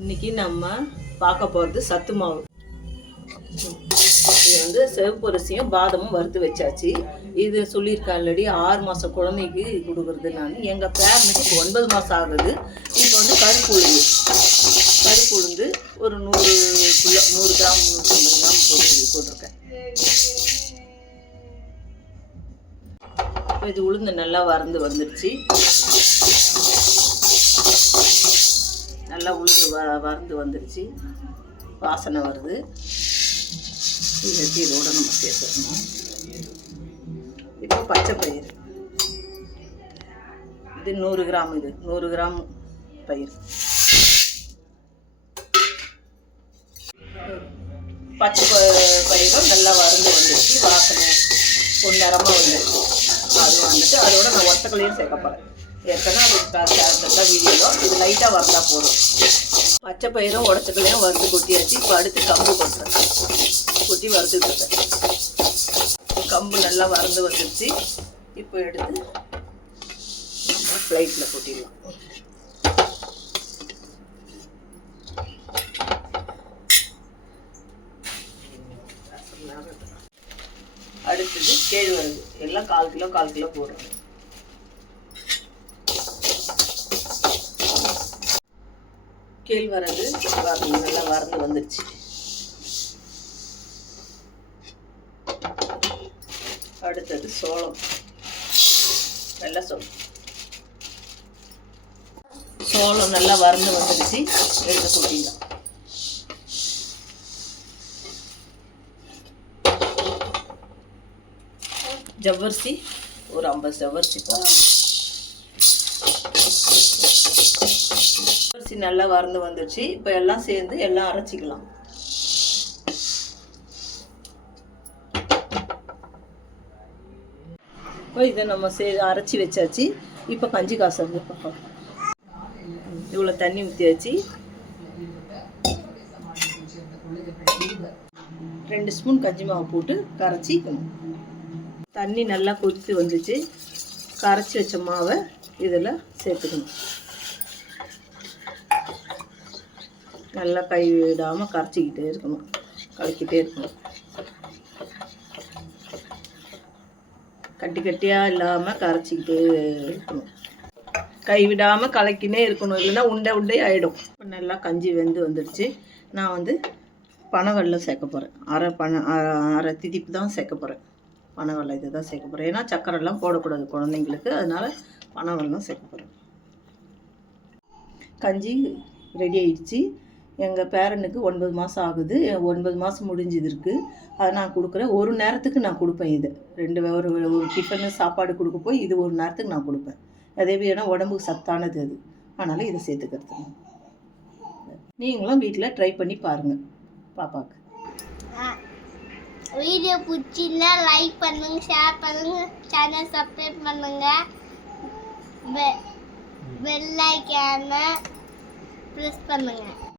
இன்னைக்கு நம்ம பார்க்க போகிறது சத்து மாவு. இது வந்து சிவப்பரிசியும் பாதமும் வறுத்து வச்சாச்சு. இது சொல்லியிருக்கேன் ஆல்ரெடி, 6 மாதம் குழந்தைக்கு கொடுக்குறது. நான் எங்கள் பேரனுக்கு 9 மாதம் ஆகுது. இப்போ வந்து கருப்பு உளுந்து ஒரு 100 கிராம் 150 கிராம் போட்டிருக்கேன். இப்போ இது உளுந்து நல்லா வந்துடுச்சு. நல்லா உளுந்து வந்துடுச்சு, வாசனை வருது. இதோட நம்ம சேர்த்துக்கணும். இப்போ பச்சை பயிறு, இது 100 கிராம், இது 100 கிராம் பயிர். பச்சை பயிரும் நல்லா வந்துடுச்சு, வாசனை பொன்னிறமாக வந்துடுச்சு. அது வந்துட்டு அதோட நான் ஒத்தக்கலையும் சேர்க்க போகிறேன். ஏற்கனவே அது வீடியோவில் இது லைட்டாக வந்தால் போதும். பச்சை பயிரும் உடச்சக்கலையும் வறுத்து கொட்டியாச்சு. இப்போ அடுத்து கம்பு கொட்டி வறுத்துட்டு இருக்கேன். கம்பு நல்லா வந்துடுச்சு. இப்போ எடுத்து ஃப்ளைட்டில் கொட்டிடலாம். அடுத்தது கேழ்வரகு, எல்லாம் 1/4 கிலோ போடுறோம். கேழ்வரகு நல்லா வந்துடுச்சு. அடுத்தது சோளம், வெள்ளை சோளம் நல்லா வந்துடுச்சு. எடுத்து கொட்டிடலாம். ஜவ்வரிசி ஒரு 50 ஜவ்வரிசி நல்லா வந்துடுச்சு. இப்போ எல்லாம் சேர்ந்து எல்லாம் அரைச்சிக்கலாம். இப்போ இதை நம்ம அரைச்சி வச்சாச்சு. இப்போ கஞ்சி காசு இவ்வளோ தண்ணி ஊற்றியாச்சு. 2 ஸ்பூன் கஞ்சி மாவு போட்டு கரைச்சிக்கணும். தண்ணி நல்லா கொதித்து வந்துச்சு. கரைச்சி வச்ச மாவை இதில் சேர்த்துக்கணும். நல்லா கை விடாமல் கரைச்சிக்கிட்டே இருக்கணும், கலக்கிட்டே இருக்கணும். கட்டியாக இல்லாமல் கரைச்சிக்கிட்டே இருக்கணும், கை விடாமல் கலக்கினே இருக்கணும். இல்லைன்னா உண்டை ஆகிடும். நல்லா கஞ்சி வந்துடுச்சு. நான் வந்து பனவெல்லம் சேர்க்க போகிறேன். அரை திதிப்பு தான் சேர்க்க போகிறேன். பனவெல்லம் இதை தான் சேர்க்க போகிறேன். ஏன்னா சக்கரைலாம் போடக்கூடாது குழந்தைங்களுக்கு, அதனால் பனவெல்லம் சேர்க்க போகிறேன். கஞ்சி ரெடி ஆயிடுச்சு. எங்கள் பேரனுக்கு 9 மாதம் ஆகுது. 9 மாதம் முடிஞ்சது இருக்குது. அதை நான் கொடுக்குறேன். ஒரு நேரத்துக்கு நான் கொடுப்பேன். இது ஒரு டிஃபனு சாப்பாடு கொடுக்க போய் இது ஒரு நேரத்துக்கு நான் கொடுப்பேன். அதே ஏன்னா உடம்புக்கு சத்தானது அது, அதனால் இதை சேர்த்துக்கிறது. நீங்களும் வீட்டில் ட்ரை பண்ணி பாருங்கள் பாப்பாவுக்கு. வீடியோ பிடிச்சிருந்தா லைக் பண்ணுங்க, ஷேர் பண்ணுங்க, சேனல் சப்ஸ்கிரைப் பண்ணுங்க, பெல் ஐகானை ப்ரெஸ் பண்ணுங்க.